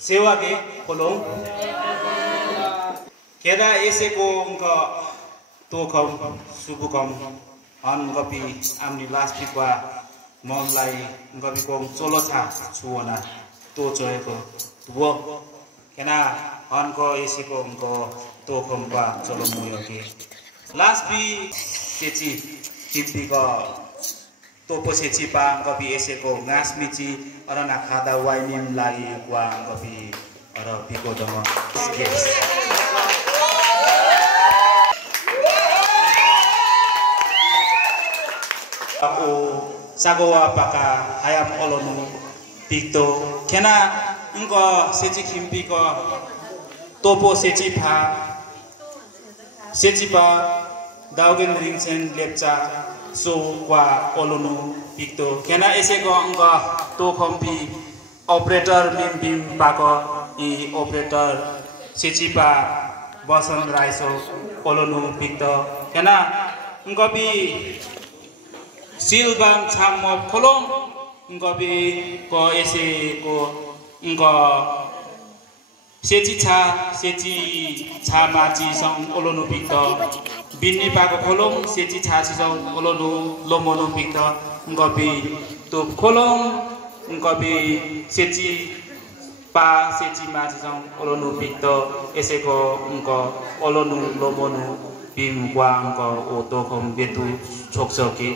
सेवा게 콜롱 केदा एसेको तोखम सुबुकम on गपी Amni last वीकवा ममलाई गपी को चोलो था छुवना तो जोएको वो केना अन को एसेको तोखम का चोलो मुयो के लास्ट वी सेची किपी को तोपो सेची पा गपी एसेको गासमिची अरना खादा वाइनिम लाई वा गपी अर पिको दम aku sagowa paka hayam olonu pikto kena engko seji kimpi ko topo seji pa daugen ringchen lepcha so kwa olonu pikto kena ese ko engko to kompi operator bim pako I operator seji pa boson raiso olonu pikto kena engko bi silbam chammo kolong ngobi ko ese ko ngo seji cha ma chi song olonu pikto binni pa ko kolong seji cha chi song olonu lomonu pikto ngobi to kolong ngobi seji ma chi song olonu pikto ese ko ngo olonu lomonu bim kwa ngo oto kom betu choksoki